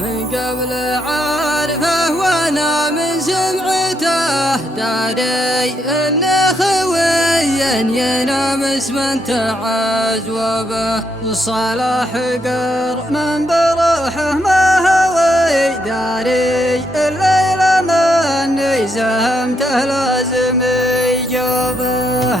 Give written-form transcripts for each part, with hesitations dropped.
من قبل عارفه وانا من سمعته داري ان خويا ينامس من تعز وبه صلاح قر من بروحه ما هوي داري الليلة من زهمته لازم يجوبه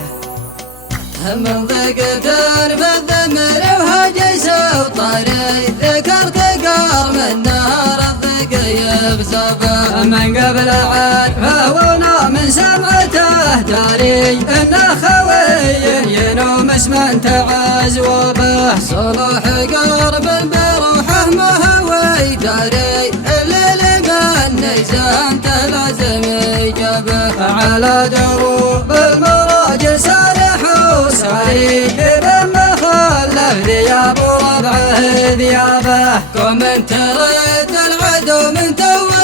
من ضيقة بالذمر وهجس وطري ذكرت قار من نهر الضيق يبزبه من قبل عارفه وانا من سمعته داري ان خوي ينومس من تعز وبه صلاح قرب بروحه ما هوي داري الليل من زهمته لازم يجبه على دروب المراجل سارح وساري لما خلف ذياب وربعه ذيابه قم انت ريت العدو من توه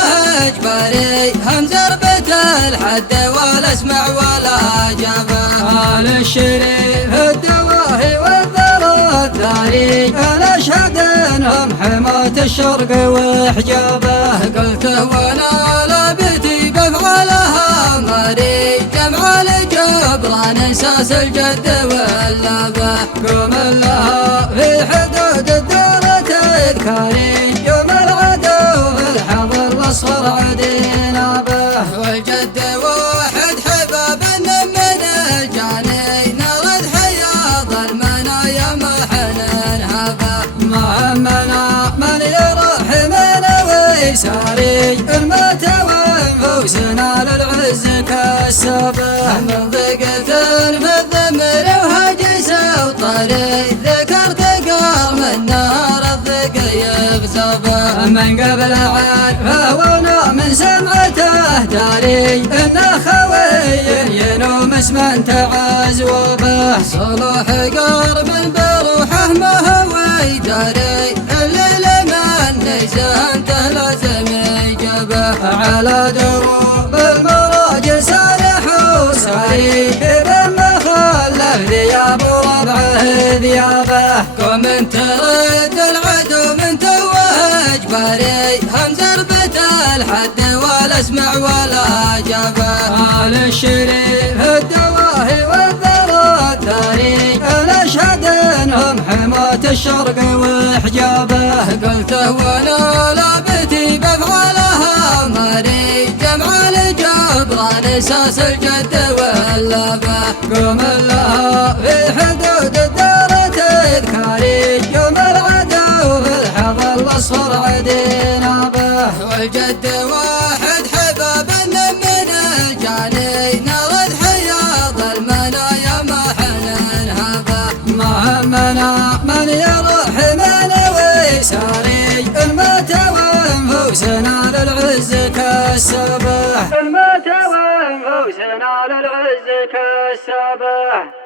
اجباري هم زربة الحد ولا اسمع ولا جابه قال الشريف الدواهي والذرى الثاني انا اشهد انهم حماة الشرق وحجابه قلته وانا لابتي بفعلها ماري جمع الجبران اساس الجد واللابه قوم لها في حدود الدار تذكاري يوم العدو في الحضر الاصفر عدينا به والجد واحد حباب من الجاني نرد حياض المنايا محننها به ما همنا من يروح من ويساري الموت وانفوسنا للعز كالسبه من ضيقة بالذمر وهجس وطري ذكرت قار من نار الضيق يبزبه من قبل عارفه وانا من سمعته داري ان خوي ينومس من تعز وبه صلاح قرب بروحه ما هوي داري الليل من زهمته لازم يجبه على دروب المراجل سارح وساري لما خلف ذياب وربعه ذيابه قم انت رد العدو من توه اجباري هم زربة الحد ولا اسمع ولا جابه قال الشريف الدواهي والذرى الثاني انا اشهد انهم حماة الشرق وحجابه قلته وانا لابتي بفعلها ماري جمع الجبران اساس الجد واللابه قوم لها في حدود الدار تذكاري يوم العدو في الحضر الاصفر عدينا به والجد واحد حباب من الجاني نرد حياض المنايا محننها به ما همنا من يروح من ويساري الموت وانفوسنا للعز كالسبه الموت وانفوسنا للعز كالسبه